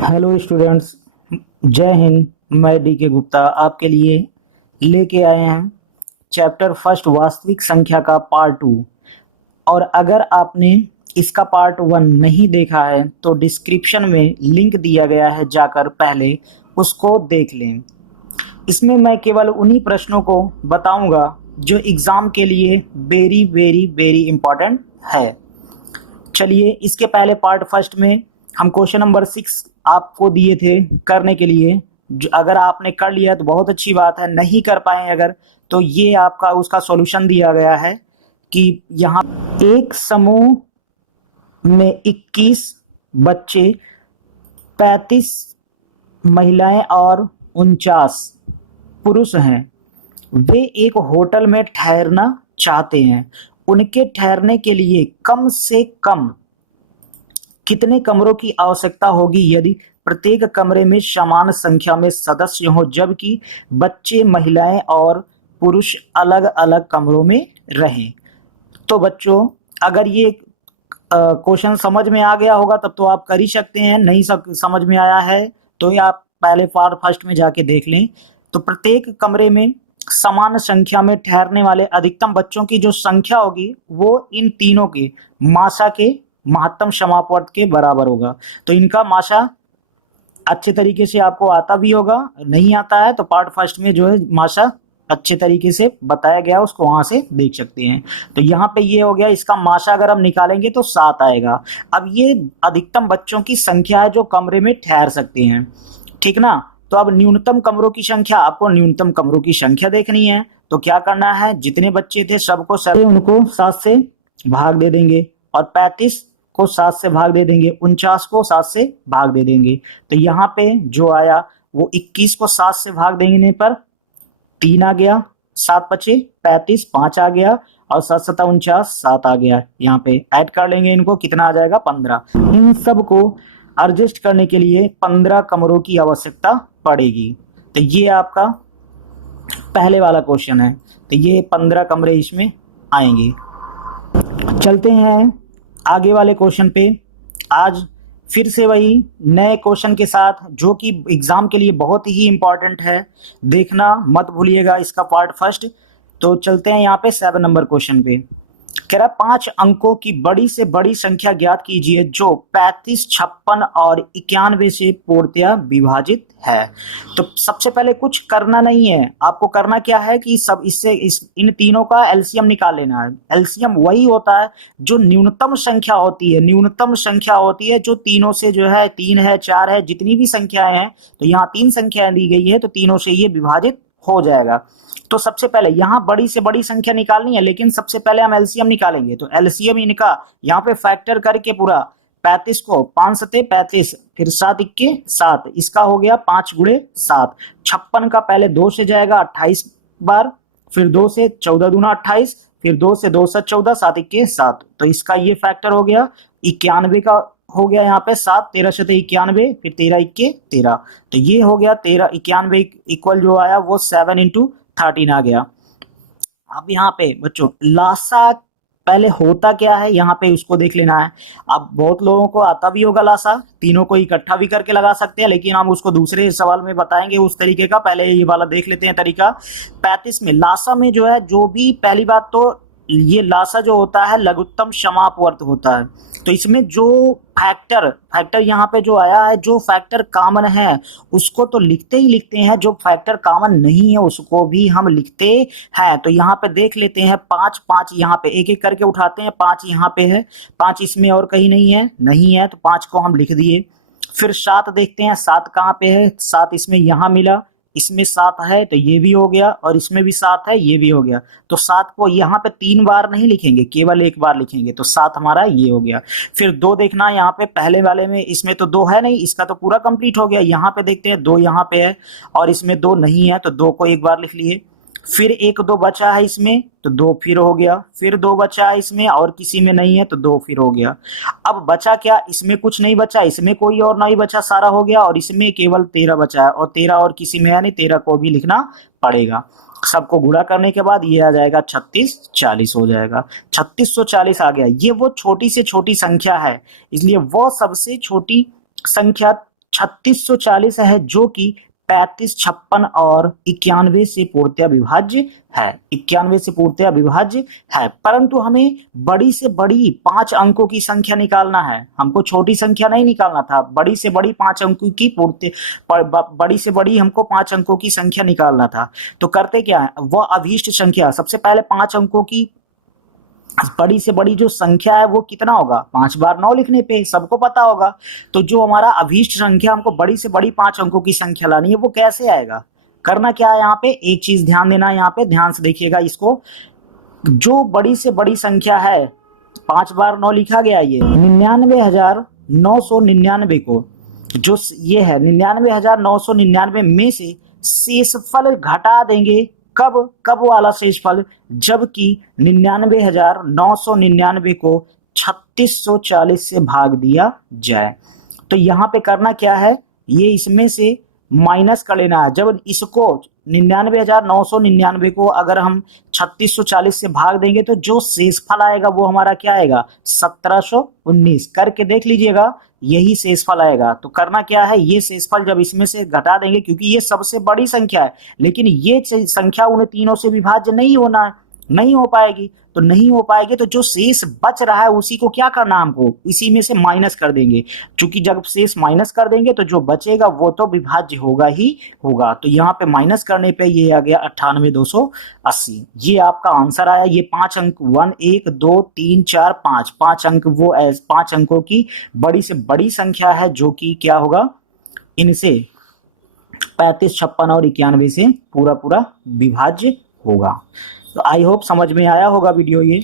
Hello students, जय हिंद। मैं D के गुप्ता आपके लिए लेके आए हैं चैप्टर फर्स्ट वास्तविक संख्या का पार्ट टू। और अगर आपने इसका पार्ट वन नहीं देखा है तो डिस्क्रिप्शन में लिंक दिया गया है, जाकर पहले उसको देख लें। इसमें मैं केवल उन्हीं प्रश्नों को बताऊंगा जो एग्ज़ाम के लिए वेरी वेरी वेरी इम्पॉर्टेंट है। चलिए, इसके पहले पार्ट फर्स्ट में हम क्वेश्चन नंबर 6 आपको दिए थे करने के लिए। अगर आपने कर लिया तो बहुत अच्छी बात है, नहीं कर पाए अगर तो ये आपका उसका सॉल्यूशन दिया गया है कि यहाँ एक समूह में 21 बच्चे, 35 महिलाएं और 49 पुरुष हैं। वे एक होटल में ठहरना चाहते हैं। उनके ठहरने के लिए कम से कम कितने कमरों की आवश्यकता होगी यदि प्रत्येक कमरे में समान संख्या में सदस्य हों, जबकि बच्चे, महिलाएं और पुरुष अलग अलग कमरों में रहें। तो बच्चों, अगर ये क्वेश्चन समझ में आ गया होगा तब तो आप कर ही सकते हैं। नहीं समझ में आया है तो ये आप पहले पार्ट फर्स्ट में जाके देख लें। तो प्रत्येक कमरे में समान संख्या में ठहरने वाले अधिकतम बच्चों की जो संख्या होगी वो इन तीनों के मासा के महत्तम समापवर्त के बराबर होगा। तो इनका मासा अच्छे तरीके से आपको आता भी होगा, नहीं आता है तो पार्ट फर्स्ट में जो है मासा अच्छे तरीके से बताया गया, उसको वहां से देख सकते हैं। तो यहाँ पे ये हो गया, इसका मासा अगर हम निकालेंगे तो 7 आएगा। अब ये अधिकतम बच्चों की संख्या है जो कमरे में ठहर सकते हैं, ठीक ना। तो अब न्यूनतम कमरों की संख्या, आपको न्यूनतम कमरों की संख्या देखनी है। तो क्या करना है, जितने बच्चे थे सबको उनको 7 से भाग दे देंगे, और 35 को 7 से भाग दे देंगे, 49 को 7 से भाग दे देंगे। तो यहाँ पे जो आया वो 21 को 7 से भाग देने पर 3 आ गया, 7 बचे 35, 5 आ गया, और 7 7 49, 7 आ गया। यहाँ पे ऐड कर लेंगे इनको, कितना आ जाएगा 15। इन सब को एडजस्ट करने के लिए 15 कमरों की आवश्यकता पड़ेगी। तो ये आपका पहले वाला क्वेश्चन है। तो ये 15 कमरे इसमें आएंगे। चलते हैं आगे वाले क्वेश्चन पे। आज फिर से वही नए क्वेश्चन के साथ, जो कि एग्जाम के लिए बहुत ही इंपॉर्टेंट है, देखना मत भूलिएगा इसका पार्ट फर्स्ट। तो चलते हैं यहाँ पे 7 नंबर क्वेश्चन पे। कह रहा 5 अंकों की बड़ी से बड़ी संख्या ज्ञात कीजिए जो 35, 56 और 91 से पूर्णतया विभाजित है। तो सबसे पहले कुछ करना नहीं है, आपको करना क्या है कि सब इन तीनों का एलसीएम निकाल लेना है। एलसीएम वही होता है जो न्यूनतम संख्या होती है, न्यूनतम संख्या होती है जो तीनों से जो है, 3 है, 4 है, जितनी भी संख्याएं हैं। तो यहाँ 3 संख्याएं दी गई है तो तीनों से ये विभाजित हो जाएगा। तो सबसे पहले यहाँ बड़ी से बड़ी संख्या निकालनी है, लेकिन सबसे पहले हम एलसीएम निकालेंगे। तो एलसीएम इनका यहाँ पे फैक्टर करके पूरा 35 को 5 सते 35, फिर 7 इक्के 7, इसका हो गया 5 गुणे 7। 56 का पहले 2 से जाएगा 28 बार, फिर 2 से 14 दूना 28, फिर 2 से 2 7 14, 7 इक्के 7। तो इसका ये फैक्टर हो गया। 91 का हो गया यहाँ पे 7, 13 से 91, फिर 13 इक्के 13। तो ये हो गया 13, 91 इक्वल जो आया वो 7 इंटू 13 आ गया। अब यहाँ पे बच्चों लासा पहले होता क्या है, यहाँ पे उसको देख लेना है। अब बहुत लोगों को आता भी होगा लासा, तीनों को इकट्ठा भी करके लगा सकते हैं, लेकिन हम उसको दूसरे सवाल में बताएंगे उस तरीके का। पहले ये वाला देख लेते हैं तरीका। 35 में लासा में जो है, जो भी पहली बात तो ये लासा जो होता है लघुत्तम समापवर्त होता है। तो इसमें जो फैक्टर यहाँ पे जो आया है, जो फैक्टर कॉमन है उसको तो लिखते ही लिखते हैं, जो फैक्टर कॉमन नहीं है उसको भी हम लिखते हैं। तो यहाँ पे देख लेते हैं 5 5, यहाँ पे एक एक करके उठाते हैं। 5 यहाँ पे है, 5 इसमें और कहीं नहीं है तो 5 को हम लिख दिए। फिर 7 देखते हैं, 7 कहाँ पे है, 7 इसमें यहाँ मिला, इसमें 7 है तो ये भी हो गया, और इसमें भी 7 है, ये भी हो गया। तो 7 को यहाँ पे 3 बार नहीं लिखेंगे, केवल एक बार लिखेंगे। तो 7 हमारा ये हो गया। फिर 2 देखना, यहाँ पे पहले वाले में इसमें तो 2 है नहीं, इसका तो पूरा कंप्लीट हो गया। यहाँ पे देखते हैं 2 यहाँ पे है और इसमें 2 नहीं है, तो 2 को एक बार लिख लिए। फिर 1 2 बचा है इसमें तो 2 फिर हो गया। फिर 2 बचा है इसमें और किसी में नहीं है तो 2 फिर हो गया। अब बचा क्या, इसमें कुछ नहीं बचा, इसमें कोई और नहीं बचा, सारा हो गया। और इसमें केवल 13 बचा है, और 13 और किसी में है नहीं, 13 को भी लिखना पड़ेगा। सबको गुणा करने के बाद ये आ जाएगा 36 40 हो जाएगा। 3640 आ गया। ये वो छोटी से छोटी संख्या है, इसलिए वो सबसे छोटी संख्या 3640 है जो कि 35, 56 और 91 से पूर्णतया विभाज्य है। 91 से पूर्णतया विभाज्य है, परंतु हमें बड़ी से बड़ी 5 अंकों की संख्या निकालना है। हमको छोटी संख्या नहीं निकालना था, बड़ी से बड़ी 5 अंकों की बड़ी से बड़ी हमको 5 अंकों की संख्या निकालना था। तो करते क्या है, वह अभीष्ट संख्या, सबसे पहले 5 अंकों की बड़ी से बड़ी जो संख्या है वो कितना होगा, 5 बार 9 लिखने पे सबको पता होगा। तो जो हमारा अभीष्ट संख्या, हमको बड़ी से बड़ी 5 अंकों की संख्या लानी है, वो कैसे आएगा, करना क्या है, यहाँ पे एक चीज ध्यान देना है, यहाँ पे ध्यान से देखिएगा इसको। जो बड़ी से बड़ी संख्या है, 5 बार 9 लिखा गया, ये 99,999 को, जो ये है 99,999 में से शेषफल घटा देंगे। कब कब वाला शेषफल, जबकि 99,999 को 3640 से भाग दिया जाए। तो यहाँ पे करना क्या है, ये इसमें से माइनस कर लेना है। जब इसको 99,999 को अगर हम 3640 से भाग देंगे तो जो शेषफल आएगा वो हमारा क्या आएगा, 1719। करके देख लीजिएगा, यही शेषफल आएगा। तो करना क्या है, ये शेषफल जब इसमें से घटा देंगे, क्योंकि ये सबसे बड़ी संख्या है, लेकिन ये संख्या उन तीनों से विभाज्य नहीं होना है, नहीं हो पाएगी। तो नहीं हो पाएगी तो जो शेष बच रहा है उसी को क्या करना, हमको इसी में से माइनस कर देंगे। क्योंकि जब शेष माइनस कर देंगे तो जो बचेगा वो तो विभाज्य होगा ही होगा। तो यहाँ पे माइनस करने पे ये आ गया 98,280। ये आपका आंसर आया। ये 5 अंक 1 1 2 3 4 5 अंक वो 5 अंकों की बड़ी से बड़ी संख्या है, जो कि क्या होगा, इनसे 35, 56 और 91 से पूरा पूरा विभाज्य होगा। तो आई होप समझ में आया होगा वीडियो। ये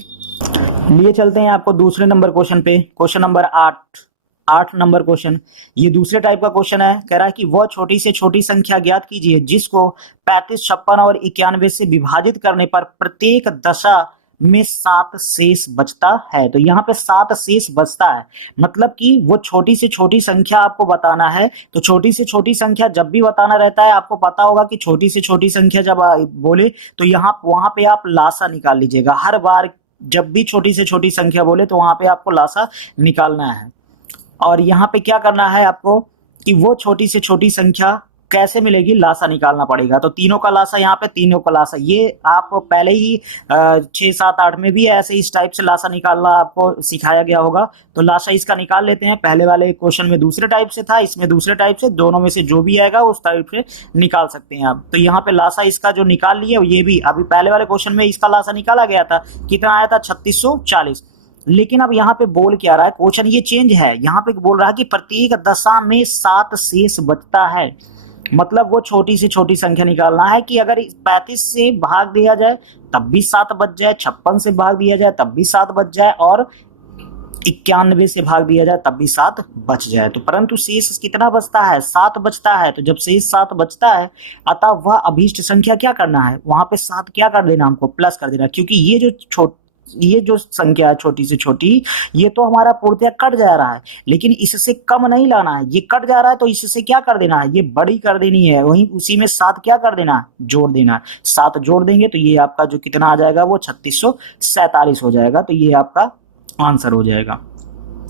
लिए चलते हैं आपको दूसरे नंबर क्वेश्चन पे, क्वेश्चन नंबर 8 नंबर क्वेश्चन। ये दूसरे टाइप का क्वेश्चन है। कह रहा है कि वह छोटी से छोटी संख्या ज्ञात कीजिए जिसको 35, 56 और 91 से विभाजित करने पर प्रत्येक दशा में 7 शेष बचता है। तो यहाँ पे 7 शेष बचता है, मतलब कि वो छोटी से छोटी संख्या आपको बताना है। तो छोटी से छोटी संख्या जब भी बताना रहता है, आपको पता होगा कि छोटी से छोटी संख्या जब बोले तो यहाँ वहां पे आप लासा निकाल लीजिएगा। हर बार जब भी छोटी से छोटी संख्या बोले तो वहां पे आपको लासा निकालना है। और यहाँ पे क्या करना है आपको कि वो छोटी से छोटी संख्या कैसे मिलेगी, लासा निकालना पड़ेगा। तो तीनों का लासा, यहाँ पे तीनों का लासा, ये आप पहले ही 6, 7, 8 में भी ऐसे इस टाइप से लासा निकालना आपको सिखाया गया होगा। तो लासा इसका निकाल लेते हैं। पहले वाले क्वेश्चन में दूसरे टाइप से था, इसमें दूसरे टाइप से, दोनों में से जो भी आएगा उस टाइप से निकाल सकते हैं आप। तो यहाँ पे लासा इसका जो निकाल लिए, ये भी अभी पहले वाले क्वेश्चन में इसका लासा निकाला गया था, कितना आया था, 3640। लेकिन अब यहाँ पे बोल क्या रहा है, क्वेश्चन ये चेंज है। यहाँ पे बोल रहा है कि प्रत्येक दशा में 7 शेष बचता है। मतलब वो छोटी से छोटी संख्या निकालना है कि अगर 35 से भाग दिया जाए तब भी 7 बच जाए, 56 से भाग दिया जाए तब भी 7 बच जाए, और 91 से भाग दिया जाए तब भी 7 बच जाए। तो परंतु शेष कितना बचता है, 7 बचता है। तो जब शेष 7 बचता है, अतः वह अभीष्ट संख्या क्या करना है, वहां पे 7 क्या कर देना, हमको प्लस कर देना। क्योंकि ये जो संख्या है छोटी से छोटी, ये तो हमारा पूर्णतः कट जा रहा है, लेकिन इससे कम नहीं लाना है। ये कट जा रहा है तो इससे क्या कर देना है, ये बड़ी कर देनी है। वहीं उसी में 7 क्या कर देना, जोड़ देना। 7 जोड़ देंगे तो ये आपका जो कितना आ जाएगा, वो 3647 हो जाएगा। तो ये आपका आंसर हो जाएगा,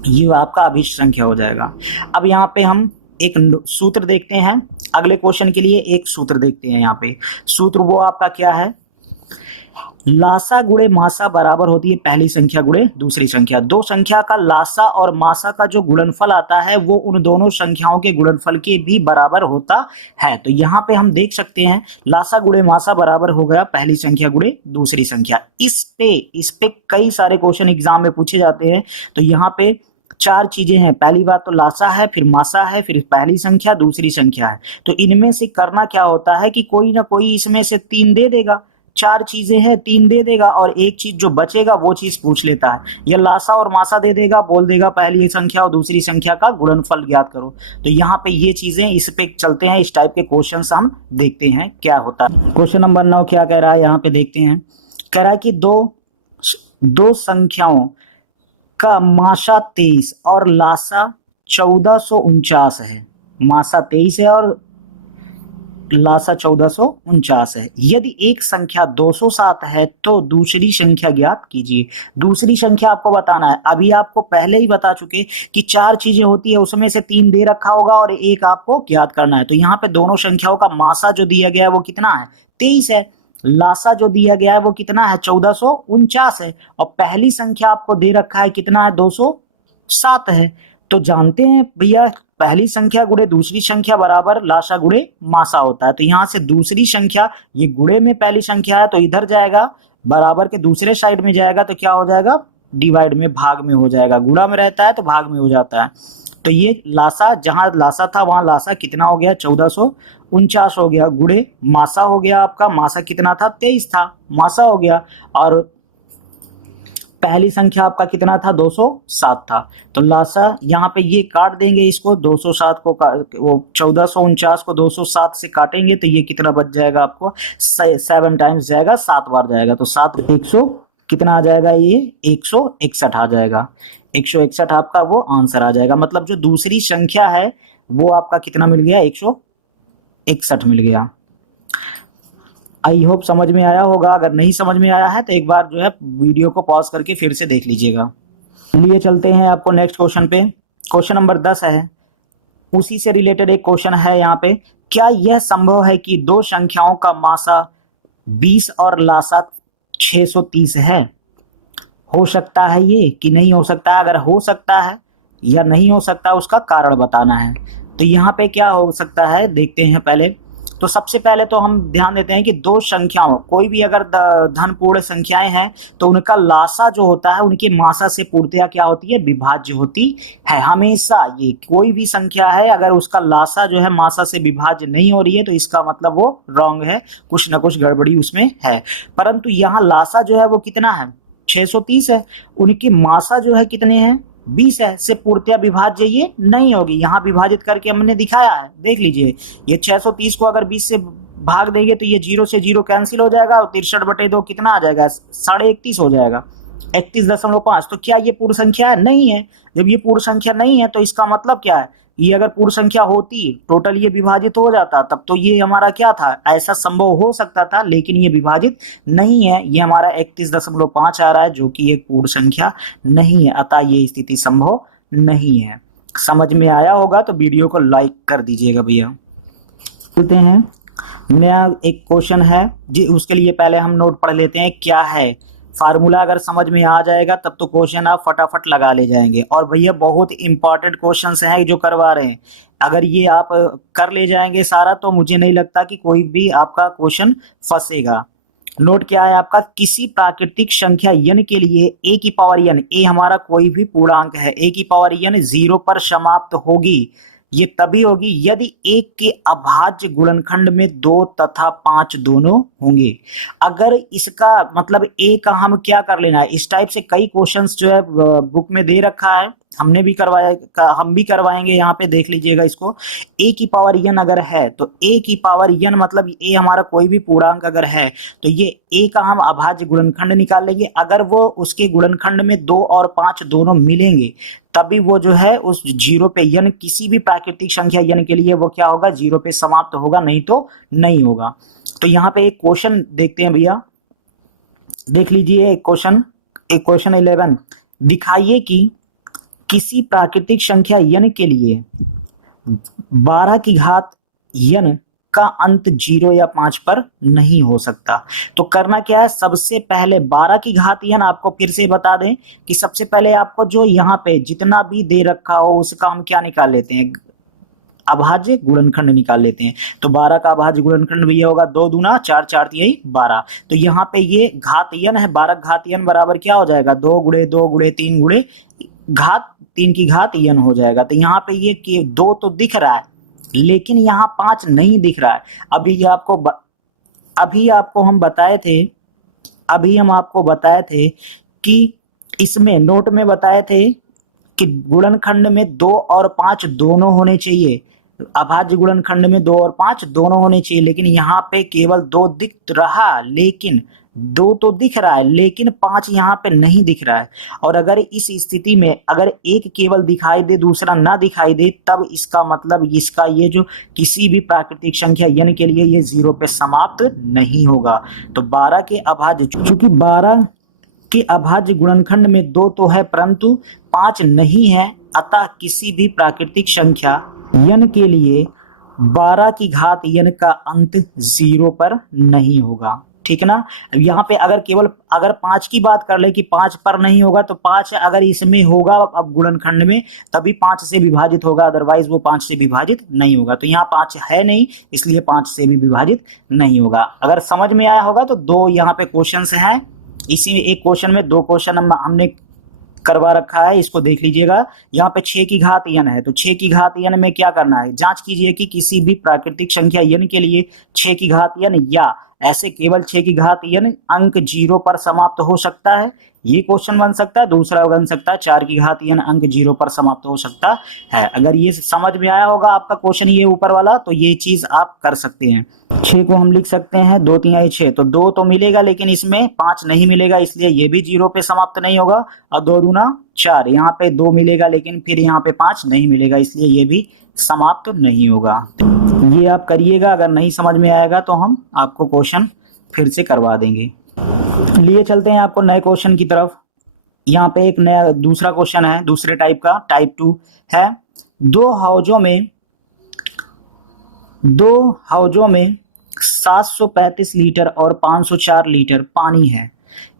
ये आपका अभीष्ट संख्या हो जाएगा। अब यहाँ पे हम एक सूत्र देखते हैं। अगले क्वेश्चन के लिए एक सूत्र देखते हैं। यहाँ पे सूत्र वो आपका क्या है, लासा गुणे मासा बराबर होती है पहली संख्या गुणे दूसरी संख्या। दो संख्या का लासा और मासा का जो गुणनफल आता है वो उन दोनों संख्याओं के गुणनफल के भी बराबर होता है। तो यहाँ पे हम देख सकते हैं लासा गुणे मासा बराबर हो गया पहली संख्या गुणे दूसरी संख्या। इस पे कई सारे क्वेश्चन एग्जाम में पूछे जाते हैं। तो यहाँ पे 4 चीजें हैं। पहली बात तो लासा है, फिर मासा है, फिर पहली संख्या, दूसरी संख्या है। तो इनमें से करना क्या होता है कि कोई ना कोई इसमें से 3 दे देगा। 4 चीजें हैं, 3 दे देगा और एक चीज जो बचेगा वो चीज पूछ लेता है। या लासा और मासा दे देगा, बोल देगा पहली संख्या और दूसरी संख्या का गुणनफल ज्ञात करो। तो यहाँ पे ये चीजें, इस पे चलते हैं। इस टाइप के क्वेश्चन हम देखते हैं क्या होता है। क्वेश्चन नंबर 9 क्या कह रहा है, यहाँ पे देखते हैं। कह रहा है कि दो संख्याओं का मासा 23 और लासा 1449 है। मासा 23 है और लासा 1449 है। यदि एक संख्या 207 है तो दूसरी संख्या ज्ञात कीजिए। दूसरी संख्या आपको बताना है। अभी आपको पहले ही बता चुके कि 4 चीजें होती है, उसमें से 3 दे रखा होगा और एक आपको ज्ञात करना है। तो यहाँ पे दोनों संख्याओं का मासा जो दिया गया है वो कितना है, 23 है। लासा जो दिया गया है वो कितना है, 1449 है। और पहली संख्या आपको दे रखा है कितना है, 207 है। तो जानते हैं भैया, पहली संख्या गुणे दूसरी संख्या बराबर लासा गुणे मासा होता है। तो यहां से दूसरी संख्या, ये गुणे में पहली संख्या है तो इधर जाएगा, बराबर के दूसरे साइड में जाएगा तो क्या हो जाएगा, डिवाइड में, भाग में हो जाएगा। गुणा में रहता है तो भाग में हो जाता है। तो ये लासा, जहां लासा था वहां लासा कितना हो गया, 1449 हो गया। गुणे मासा हो गया आपका, मासा कितना था, 23 था, मासा हो गया। और पहली संख्या आपका कितना था, 207 था। तो लासा यहाँ पे ये काट देंगे इसको, 207 को वो 1449 को 207 से काटेंगे तो ये कितना बच जाएगा आपको, 7 टाइम्स जाएगा, 7 बार जाएगा। तो 7 100 कितना आ जाएगा, ये 161 आ जाएगा। 161 आपका वो आंसर आ जाएगा। मतलब जो दूसरी संख्या है वो आपका कितना मिल गया, 161 मिल गया। आई होप समझ में आया होगा। अगर नहीं समझ में आया है तो एक बार जो है वीडियो को पॉज करके फिर से देख लीजिएगा। चलिए चलते हैं आपको नेक्स्ट क्वेश्चन पे। क्वेश्चन नंबर 10 है, उसी से रिलेटेड एक क्वेश्चन है यहाँ पे। क्या यह संभव है कि दो संख्याओं का मासा 20 और लासा 630 है? हो सकता है ये कि नहीं हो सकता? अगर हो सकता है या नहीं हो सकता उसका कारण बताना है। तो यहाँ पे क्या हो सकता है देखते हैं पहले। तो सबसे पहले तो हम ध्यान देते हैं कि दो संख्याओं, कोई भी अगर धनपूर्ण संख्याएं हैं तो उनका लासा जो होता है उनके मासा से पूर्णतया क्या होती है, विभाज्य होती है। हमेशा ये कोई भी संख्या है अगर उसका लासा जो है मासा से विभाज्य नहीं हो रही है तो इसका मतलब वो रॉन्ग है, कुछ ना कुछ गड़बड़ी उसमें है। परंतु यहाँ लासा जो है वो कितना है, 630 है। उनकी मासा जो है कितने हैं, 20 है, से पूर्णतया विभाज्य ये नहीं होगी। यहाँ विभाजित करके हमने दिखाया है, देख लीजिए। ये 630 को अगर 20 से भाग देंगे तो ये 0 से 0 कैंसिल हो जाएगा और 63/2 कितना आ जाएगा, 31.5 हो जाएगा, 31.5। तो क्या ये पूर्ण संख्या है? नहीं है। जब ये पूर्ण संख्या नहीं है तो इसका मतलब क्या है, ये अगर पूर्ण संख्या होती टोटल ये विभाजित हो जाता, तब तो ये हमारा क्या था, ऐसा संभव हो सकता था, लेकिन ये विभाजित नहीं है। ये हमारा 31.5 आ रहा है जो कि एक पूर्ण संख्या नहीं है, अतः ये स्थिति संभव नहीं है। समझ में आया होगा तो वीडियो को लाइक कर दीजिएगा भैया। बोलते हैं नया एक क्वेश्चन है जी, उसके लिए पहले हम नोट पढ़ लेते हैं क्या है। फार्मूला अगर समझ में आ जाएगा तब तो क्वेश्चन आप फटाफट लगा ले जाएंगे। और भैया बहुत इंपॉर्टेंट क्वेश्चंस हैं जो करवा रहे हैं, अगर ये आप कर ले जाएंगे सारा तो मुझे नहीं लगता कि कोई भी आपका क्वेश्चन फंसेगा। नोट क्या है आपका, किसी प्राकृतिक संख्या n के लिए a की पावर n, a हमारा कोई भी पूर्णांक है, a की पावर n 0 पर समाप्त होगी। ये तभी होगी यदि एक के अभाज्य गुणनखंड में 2 तथा 5 दोनों होंगे। अगर इसका मतलब a का हम क्या कर लेना है, इस टाइप से कई क्वेश्चंस जो है बुक में दे रखा है, हमने भी करवाया, हम भी करवाएंगे। यहाँ पे देख लीजिएगा इसको, a की पावर n अगर है तो a की पावर n मतलब a हमारा कोई भी पूर्णांक अगर है तो ये a का हम अभाज्य गुणनखंड निकाल लेंगे। अगर वो उसके गुणनखंड में 2 और 5 दोनों मिलेंगे तभी वो जो है उस 0 पे n, किसी भी प्राकृतिक संख्या n के लिए वो क्या होगा, 0 पे समाप्त होगा, नहीं तो नहीं होगा। तो यहाँ पे एक क्वेश्चन देखते हैं भैया, देख लीजिए एक क्वेश्चन 11, दिखाइए कि किसी प्राकृतिक संख्या n के लिए 12 की घात n का अंत 0 या 5 पर नहीं हो सकता। तो करना क्या है, सबसे पहले 12 की घात n, आपको फिर से बता दें कि सबसे पहले आपको जो यहाँ पे जितना भी दे रखा हो उसका हम क्या निकाल लेते हैं, अभाज्य गुणनखंड निकाल लेते हैं। तो 12 का अभाज्य गुणनखंड भी होगा 2 दूना 4, 4 यही 12। तो यहाँ पे ये घात n है, 12 घात n बराबर क्या हो जाएगा, 2 गुणे 2 गुणे 3 गुणे घात 3 की घात n हो जाएगा। तो यहाँ पे ये 2 तो दिख रहा है लेकिन यहाँ 5 नहीं दिख रहा है। अभी हम आपको बताए थे कि इसमें नोट में बताए थे कि गुणनखंड में 2 और 5 दोनों होने चाहिए, अभाज्य गुणनखंड में 2 और 5 दोनों होने चाहिए, लेकिन यहाँ पे केवल 2 दिख रहा लेकिन दो तो दिख रहा है लेकिन 5 यहाँ पे नहीं दिख रहा है। और अगर इस स्थिति में अगर एक केवल दिखाई दे दूसरा ना दिखाई दे, तब इसका मतलब इसका ये जो किसी भी प्राकृतिक संख्या n के लिए ये 0 पे समाप्त नहीं होगा। तो 12 के अभाज्य, चूंकि 12 के अभाज्य गुणनखंड में 2 तो है परंतु 5 नहीं है, अतः किसी भी प्राकृतिक संख्या n के लिए 12 की घात n का अंत 0 पर नहीं होगा। ठीक ना। अब यहाँ पे अगर 5 की बात कर ले कि 5 पर नहीं होगा, तो 5 अगर इसमें होगा अब गुणनखंड में तभी 5 से विभाजित होगा, अदरवाइज वो 5 से विभाजित नहीं होगा। तो यहाँ 5 है नहीं, इसलिए 5 से भी विभाजित नहीं होगा। अगर समझ में आया होगा तो 2 यहाँ पे क्वेश्चंस हैं, इसी एक क्वेश्चन में 2 क्वेश्चन हमने करवा रखा है, इसको देख लीजिएगा। यहाँ पे 6 की घात n है, तो 6 की घात n में क्या करना है, जांच कीजिए कि किसी भी प्राकृतिक संख्या n के लिए 6 की घात n या ऐसे केवल 6 की घात n अंक 0 पर समाप्त हो सकता है। ये क्वेश्चन बन सकता है। दूसरा बन सकता है 4 की घात n अंक 0 पर समाप्त हो सकता है। अगर ये समझ में आया होगा आपका क्वेश्चन ये ऊपर वाला, तो ये चीज आप कर सकते हैं। 6 को हम लिख सकते हैं 2 3 6, तो 2 तो मिलेगा लेकिन इसमें 5 नहीं मिलेगा, इसलिए ये भी 0 पे समाप्त नहीं होगा। और 2 दूना 4, यहाँ पे 2 मिलेगा लेकिन फिर यहाँ पे 5 नहीं मिलेगा, इसलिए ये भी समाप्त नहीं होगा। ये आप करिएगा, अगर नहीं समझ में आएगा तो हम आपको क्वेश्चन फिर से करवा देंगे। लिए चलते हैं आपको नए क्वेश्चन की तरफ। यहाँ पे एक नया दूसरा क्वेश्चन है, दूसरे टाइप का, टाइप 2 है। दो हौजों में 735 लीटर और 504 लीटर पानी है।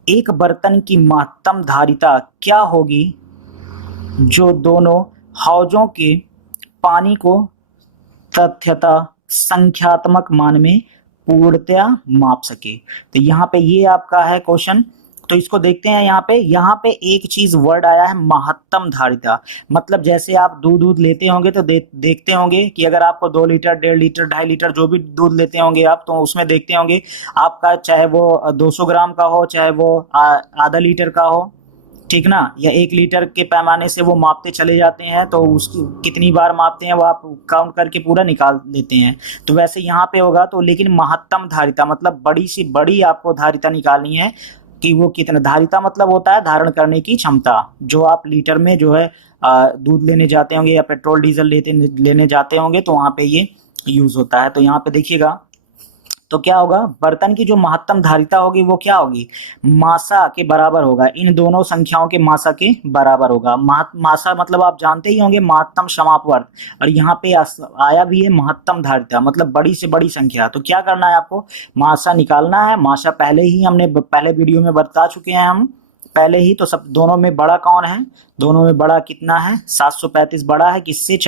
एक बर्तन की महत्तम धारिता क्या होगी जो दोनों हौजों के पानी को तथ्यता संख्यात्मक मान में पूर्णतया माप सके। तो यहाँ पे ये आपका है क्वेश्चन। तो इसको देखते हैं। यहाँ पे एक चीज वर्ड आया है महत्तम धारिता, मतलब जैसे आप दूध लेते होंगे तो देखते होंगे कि अगर आपको 2 लीटर 1.5 लीटर 2.5 लीटर जो भी दूध लेते होंगे आप, तो उसमें देखते होंगे आपका चाहे वो 200 ग्राम का हो चाहे वो आधा लीटर का हो, ठीक ना, या 1 लीटर के पैमाने से वो मापते चले जाते हैं। तो उसकी कितनी बार मापते हैं वो आप काउंट करके पूरा निकाल देते हैं। तो वैसे यहाँ पे होगा। तो लेकिन महत्तम धारिता मतलब बड़ी से बड़ी आपको धारिता निकालनी है कि वो कितना, धारिता मतलब होता है धारण करने की क्षमता। जो आप लीटर में जो है दूध लेने जाते होंगे या पेट्रोल डीजल लेने जाते होंगे, तो वहाँ पे ये यूज होता है। तो यहाँ पे देखिएगा तो क्या होगा, बर्तन की जो महत्तम धारिता होगी वो क्या होगी, मासा के बराबर होगा। इन दोनों संख्याओं के मासा के बराबर होगा। मासा मतलब आप जानते ही होंगे महत्तम समापवर्त, और यहाँ पे आया भी है महत्तम धारिता मतलब बड़ी से बड़ी संख्या। तो क्या करना है आपको, मासा निकालना है। मासा पहले ही हमने पहले वीडियो में बता चुके हैं हम पहले ही। तो सब दोनों में बड़ा कौन है, दोनों में बड़ा कितना है, 735 बड़ा है किससे,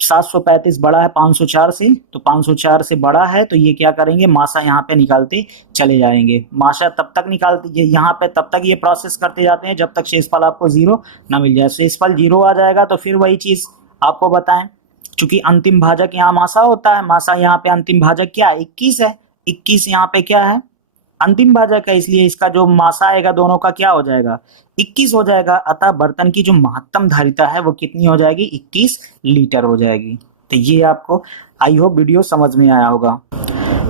735 बड़ा है 504 से, तो 504 से बड़ा है। तो ये क्या करेंगे, मासा यहाँ पे निकालते चले जाएंगे। मासा तब तक निकालते यहाँ पे तब तक ये प्रोसेस करते जाते हैं जब तक शेषफल आपको 0 ना मिल जाए। शेषफल 0 आ जाएगा तो फिर वही चीज आपको बताएं, चूंकि अंतिम भाजक यहाँ मासा होता है, मासा यहाँ पे अंतिम भाजक क्या है, 21 है। 21 यहाँ पे क्या है, अंतिम भाजक है, इसलिए इसका जो मासा आएगा दोनों का क्या हो जाएगा, 21 हो जाएगा। अतः बर्तन की जो महत्तम धारिता है वो कितनी हो जाएगी, 21 लीटर हो जाएगी। तो ये आपको आई होप वीडियो समझ में आया होगा।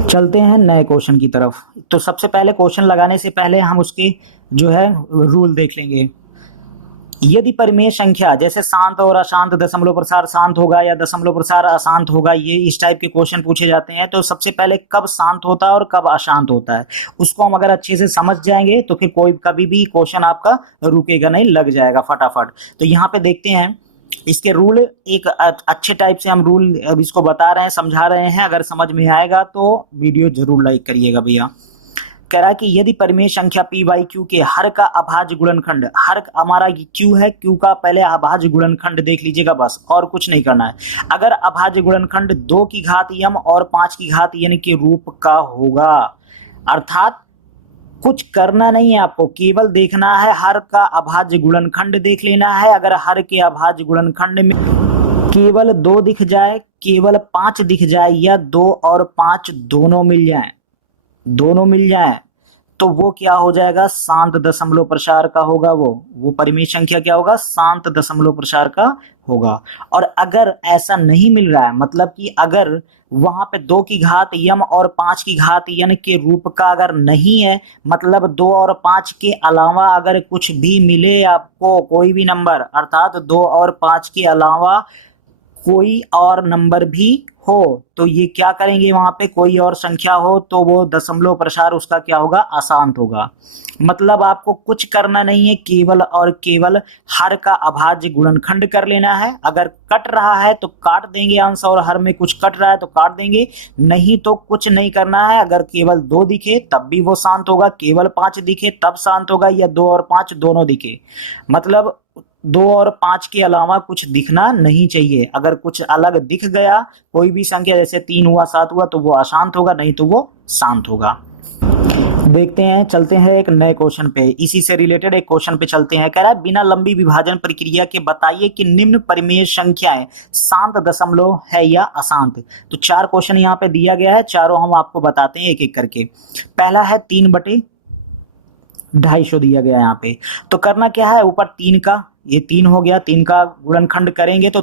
चलते हैं नए क्वेश्चन की तरफ। तो सबसे पहले क्वेश्चन लगाने से पहले हम उसके जो है रूल देख लेंगे। यदि परिमेय संख्या जैसे शांत और अशांत, दशमलव प्रसार शांत होगा या दशमलव प्रसार अशांत होगा, ये इस टाइप के क्वेश्चन पूछे जाते हैं। तो सबसे पहले कब शांत होता है और कब अशांत होता है उसको हम अगर अच्छे से समझ जाएंगे तो फिर कभी भी क्वेश्चन आपका रुकेगा नहीं, लग जाएगा फटाफट। तो यहाँ पे देखते हैं इसके रूल, एक अच्छे टाइप से हम रूल अब इसको बता रहे हैं, समझा रहे हैं। अगर समझ में आएगा तो वीडियो जरूर लाइक करिएगा भैया। कह रहा है कि यदि परिमेय संख्या p बाई क्यू के हर का अभाज्य गुणनखंड, हर हमारा q है, q का पहले अभाज्य गुणनखंड देख लीजिएगा बस, और कुछ नहीं करना है। अगर अभाज्य गुणनखंड 2 की घात m और 5 की घात n के रूप का होगा, अर्थात कुछ करना नहीं है आपको, केवल देखना है हर का अभाज्य गुणनखंड देख लेना है। अगर हर के अभाज्य गुणनखंड में केवल 2 दिख जाए, केवल 5 दिख जाए, या 2 और 5 दोनों मिल जाए तो वो क्या हो जाएगा, शांत दशमलव प्रसार का होगा। वो परिमेय संख्या क्या होगा, शांत दशमलव प्रसार का होगा। और अगर ऐसा नहीं मिल रहा है, मतलब कि अगर वहां पे 2 की घात यम और 5 की घात यन के रूप का अगर नहीं है, मतलब 2 और 5 के अलावा अगर कुछ भी मिले आपको, कोई भी नंबर, अर्थात 2 और 5 के अलावा कोई और नंबर भी हो, तो ये क्या करेंगे, वहां पे कोई और संख्या हो तो वो दशमलव प्रसार उसका क्या होगा, अशांत होगा। मतलब आपको कुछ करना नहीं है, केवल और केवल हर का अभाज्य गुणनखंड कर लेना है। अगर कट रहा है तो काट देंगे अंश, और हर में कुछ कट रहा है तो काट देंगे, नहीं तो कुछ नहीं करना है। अगर केवल 2 दिखे तब भी वो शांत होगा, केवल 5 दिखे तब शांत होगा, या 2 और 5 दोनों दिखे, मतलब 2 और 5 के अलावा कुछ दिखना नहीं चाहिए। अगर कुछ अलग दिख गया, कोई भी संख्या, जैसे 3 हुआ 7 हुआ, तो वो अशांत होगा, नहीं तो वो शांत होगा। देखते हैं, चलते हैं एक नए क्वेश्चन पे, इसी से रिलेटेड एक क्वेश्चन पे चलते हैं। कह रहा है बिना लंबी विभाजन प्रक्रिया के बताइए कि निम्न परिमेय संख्याएं शांत दशमलव है या अशांत। तो 4 क्वेश्चन यहाँ पे दिया गया है, चारों हम आपको बताते हैं एक एक करके। पहला है 3/250 दिया गया है यहाँ पे। तो करना क्या है, ऊपर 3 का, ये 3 हो गया, 3 का गुणनखंड करेंगे तो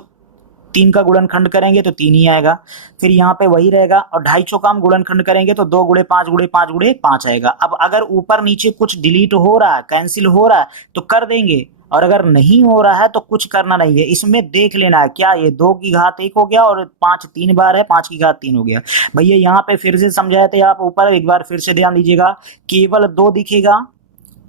3 का गुणनखंड करेंगे तो 3 ही आएगा। फिर यहाँ पे वही रहेगा, और 250 का हम गुणनखंड करेंगे तो 2 गुणे 5 गुणे 5 गुणे 5 आएगा। अब अगर ऊपर नीचे कुछ डिलीट हो रहा है, कैंसिल हो रहा है, तो कर देंगे, और अगर नहीं हो रहा है तो कुछ करना नहीं है। इसमें देख लेना है क्या, ये 2 की घात 1 हो गया और 5 3 बार है, 5 की घात 3 हो गया। भैया यहाँ पे फिर से समझाए थे आप, ऊपर एक बार फिर से ध्यान दीजिएगा, केवल 2 दिखेगा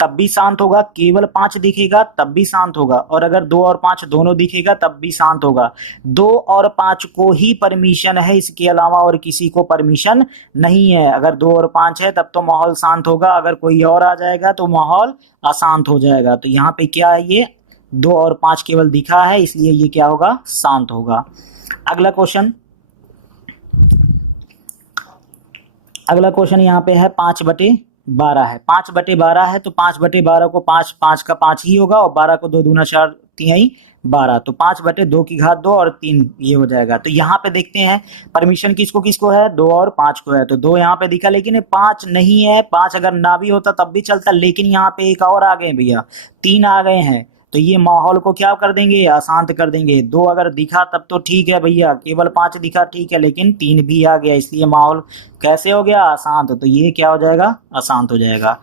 तब भी शांत होगा, केवल 5 दिखेगा तब भी शांत होगा, और अगर 2 और 5 दोनों दिखेगा तब भी शांत होगा। 2 और 5 को ही परमिशन है, इसके अलावा और किसी को परमिशन नहीं है। अगर 2 और 5 है तब तो माहौल शांत होगा, अगर कोई और आ जाएगा तो माहौल अशांत हो जाएगा। तो यहाँ पे क्या है, ये 2 और 5 केवल दिखा है, इसलिए ये क्या होगा, शांत होगा। अगला क्वेश्चन यहाँ पे है 5/12 है। 5/12 है तो 5/12 को 5 5 का 5 ही होगा, और 12 को 2 दूना 4 3 12, तो 5/2 की घात 2 और 3 ये हो जाएगा। तो यहाँ पे देखते हैं परमिशन किसको किसको है, 2 और 5 को है। तो 2 यहाँ पे दिखा, लेकिन 5 नहीं है। 5 अगर ना भी होता तब भी चलता, लेकिन यहाँ पे एक और आ गए भैया, 3 आ गए हैं, तो ये माहौल को क्या कर देंगे, अशांत कर देंगे। 2 अगर दिखा तब तो ठीक है भैया, केवल 5 दिखा ठीक है, लेकिन 3 भी आ गया, इसलिए माहौल कैसे हो गया, अशांत। तो ये क्या हो जाएगा, अशांत हो जाएगा।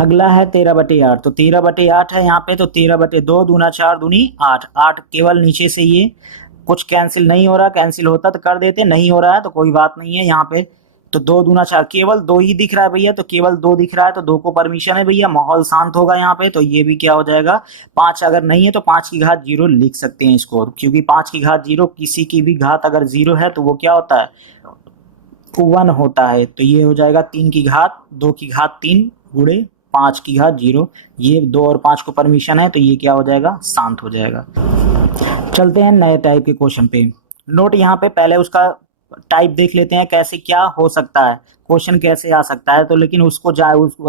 अगला है 13/8। तो 13/8 है यहाँ पे, तो 13/2 दूना 4 दूनी 8, 8 केवल नीचे से ये कुछ कैंसिल नहीं हो रहा, कैंसिल होता तो कर देते, नहीं हो रहा है तो कोई बात नहीं है। यहाँ पे तो 2 दूना 4, केवल 2 ही दिख रहा है भैया, तो केवल 2 दिख रहा है, तो 2 को परमिशन है भैया, माहौल शांत होगा यहाँ पे। तो ये भी क्या हो जाएगा, 5 अगर नहीं है तो 5 की घात 0 लिख सकते हैं इसको, क्योंकि 5 की घात 0, किसी की भी घात अगर 0 है तो वो क्या होता है, 1 होता है। तो ये हो जाएगा 3 की घात 2 की घात 3 गुणे 5 की घात 0, ये 2 और 5 को परमिशन है, तो ये क्या हो जाएगा, शांत हो जाएगा। चलते हैं नए टाइप के क्वेश्चन पे। नोट यहाँ पे पहले उसका टाइप देख लेते हैं, कैसे क्या हो सकता है, क्वेश्चन कैसे आ सकता है। तो लेकिन उसको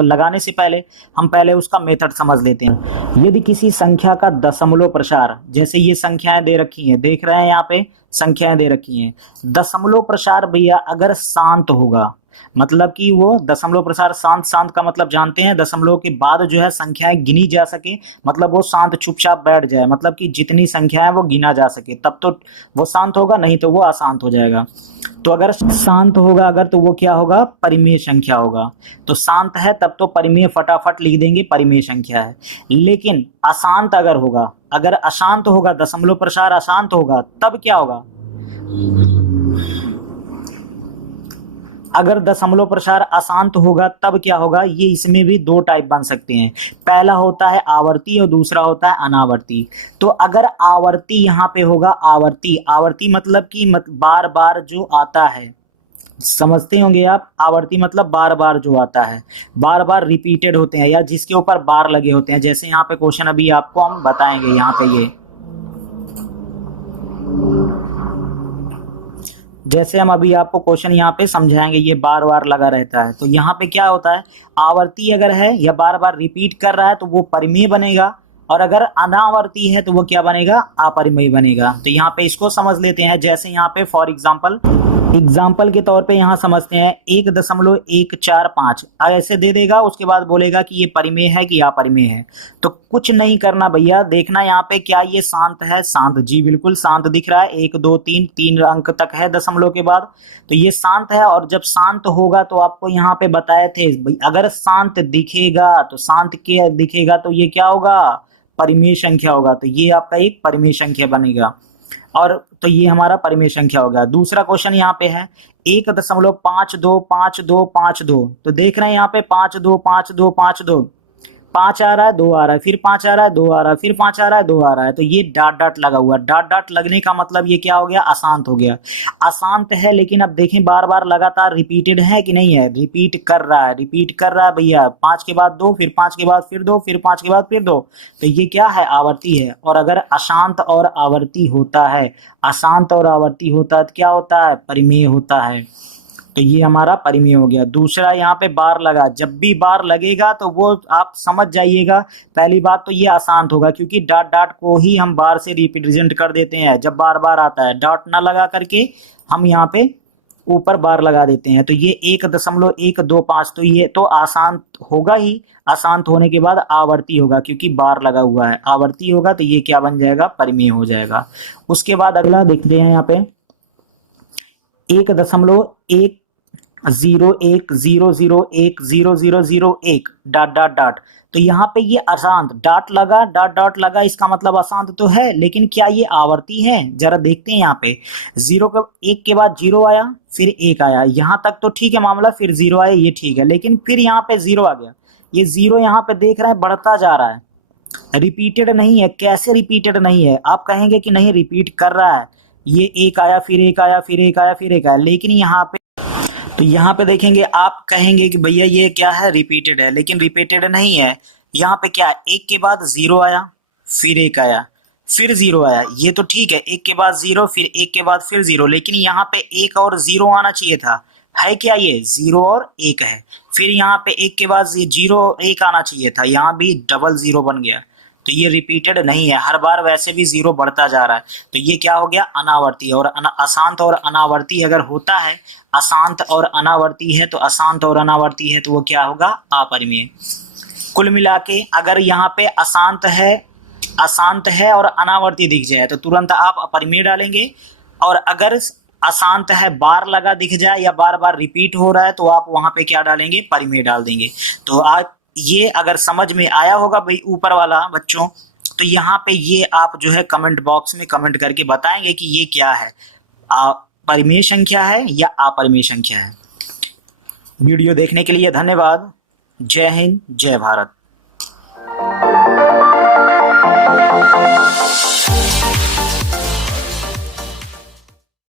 लगाने से पहले हम पहले उसका मेथड समझ लेते हैं। यदि किसी संख्या का दशमलव प्रसार, जैसे ये संख्याएं दे रखी हैं, देख रहे हैं यहाँ पे संख्याएं दे रखी हैं, दशमलव प्रसार भैया अगर शांत होगा, मतलब कि वो दशमलव प्रसार शांत, शांत का मतलब जानते हैं, दशमलव के बाद जो है संख्याएं गिनी जा सके, मतलब वो शांत चुपचाप बैठ जाए, मतलब कि जितनी संख्या है वो गिना जा सके, तब तो वो शांत होगा, नहीं तो वो अशांत हो जाएगा। तो अगर शांत होगा अगर, तो वो क्या होगा, परिमेय संख्या होगा। तो शांत है तब तो परिमेय फटाफट लिख देंगे, परिमेय संख्या है। लेकिन अशांत अगर होगा, अगर अशांत होगा, दशमलव प्रसार अशांत होगा, तब क्या होगा, अगर दशमलव प्रसार अशांत होगा तब क्या होगा, ये इसमें भी 2 टाइप बन सकते हैं। पहला होता है आवर्ती और दूसरा होता है अनावर्ती। तो अगर आवर्ती यहाँ पे होगा, आवर्ती मतलब कि बार बार जो आता है, समझते होंगे आप, आवर्ती मतलब बार बार जो आता है, बार बार रिपीटेड होते हैं, या जिसके ऊपर बार लगे होते हैं। जैसे यहाँ पे क्वेश्चन अभी आपको हम बताएंगे, यहाँ पे ये जैसे हम अभी आपको क्वेश्चन यहाँ पे समझाएंगे, ये बार बार लगा रहता है। तो यहाँ पे क्या होता है, आवर्ती अगर है या बार बार रिपीट कर रहा है तो वो परिमेय बनेगा, और अगर अनावर्ती है तो वो क्या बनेगा, अपरिमेय बनेगा। तो यहाँ पे इसको समझ लेते हैं। जैसे यहाँ पे फॉर एग्जांपल एग्जाम्पल के तौर पे यहाँ समझते हैं 1.145 ऐसे दे देगा, उसके बाद बोलेगा कि ये परिमेय है कि अपरिमेय है। तो कुछ नहीं करना भैया, देखना यहाँ पे क्या ये शांत है, शांत, जी बिल्कुल शांत दिख रहा है, 1 2 3 3 अंक तक है दशमलव के बाद, तो ये शांत है। और जब शांत होगा तो आपको यहाँ पे बताए थे भाई, अगर शांत दिखेगा तो शांत क्या दिखेगा, तो ये क्या होगा, परिमेय संख्या होगा। तो ये आपका एक परिमेय संख्या बनेगा, और तो ये हमारा परिमेय संख्या हो गया। दूसरा क्वेश्चन यहाँ पे है 1.525252, तो देख रहे हैं यहाँ पे 525252, 5 आ रहा है, 2 आ रहा है, फिर 5 आ रहा है, 2 आ रहा है, फिर 5 आ रहा है, 2 आ रहा है, तो ये डॉट डॉट लगा हुआ है। डॉट डॉट लगने का मतलब ये क्या हो गया, अशांत हो गया। अशांत है, लेकिन अब देखें बार बार लगातार रिपीटेड है कि नहीं है, रिपीट कर रहा है, रिपीट कर रहा है भैया, 5 के बाद 2, फिर 5 के बाद फिर 2, फिर 5 के बाद फिर 2, तो ये क्या है, आवर्ती है। और अगर अशांत और आवर्ती होता है, अशांत और आवर्ती होता है तो क्या होता है, परिमेय होता है। तो ये हमारा परिमेय हो गया। दूसरा यहाँ पे बार लगा, जब भी बार लगेगा तो वो आप समझ जाइएगा। पहली बात तो ये अशांत होगा, क्योंकि डॉट डॉट को ही हम बार से रिप्रेजेंट कर देते हैं। जब बार बार आता है डॉट ना लगा करके हम यहाँ पे ऊपर बार लगा देते हैं, तो ये 1.125, तो ये तो अशांत होगा ही। अशांत होने के बाद आवर्ती होगा, क्योंकि बार लगा हुआ है, आवर्ती होगा, तो ये क्या बन जाएगा, परिमेय हो जाएगा। उसके बाद अगला देखते हैं यहाँ पे 1.10100100001 डॉट डॉट डॉट, तो यहाँ पे ये अशांत डॉट लगा, डॉट डॉट लगा, इसका मतलब अशांत तो है, लेकिन क्या ये आवर्ती है, जरा देखते हैं। यहाँ पे 1 के बाद 0 आया, फिर 1 आया, यहाँ तक तो ठीक है मामला, फिर 0 आया, ये ठीक है, लेकिन फिर यहाँ पे 0 आ गया। ये 0 यहाँ पे देख रहे हैं बढ़ता जा रहा है, रिपीटेड नहीं है। कैसे रिपीटेड नहीं है, आप कहेंगे कि नहीं रिपीट कर रहा है, ये 1 आया, फिर 1 आया, फिर 1 आया, फिर 1 आया, लेकिन यहाँ पे तो यहाँ पे देखेंगे, आप कहेंगे कि भैया ये क्या है, रिपीटेड है, लेकिन रिपीटेड नहीं है। यहाँ पे क्या है, 1 के बाद 0 आया, फिर 1 आया, फिर 0 आया, ये तो ठीक है, 1 के बाद 0, फिर 1 के बाद फिर 0, लेकिन यहाँ पे 1 और 0 आना चाहिए था, है क्या, ये 0 और 1 है। फिर यहाँ पे 1 के बाद 0 1 आना चाहिए था, यहाँ भी डबल 0 बन गया, तो ये रिपीटेड नहीं है। हर बार वैसे भी 0 बढ़ता जा रहा है, तो ये क्या हो गया, अनावर्ती। और अशांत और अनावर्ती अगर होता है, अशांत और अनावर्ती है, तो अशांत और अनावर्ती है तो वो क्या होगा, अपरिमेय। कुल मिला के अगर यहाँ पे अशांत है और अनावर्ती दिख जाए तो तुरंत आप अपरिमेय डालेंगे, और अगर अशांत है, बार लगा दिख जाए या बार बार रिपीट हो रहा है, तो आप वहां पे क्या डालेंगे, परिमेय डाल देंगे। तो आप ये अगर समझ में आया होगा भाई ऊपर वाला बच्चों, तो यहाँ पे ये आप जो है कमेंट बॉक्स में कमेंट करके बताएंगे कि ये क्या है, परिमेय संख्या है या अपरिमेय संख्या है। वीडियो देखने के लिए धन्यवाद। जय हिंद, जय भारत।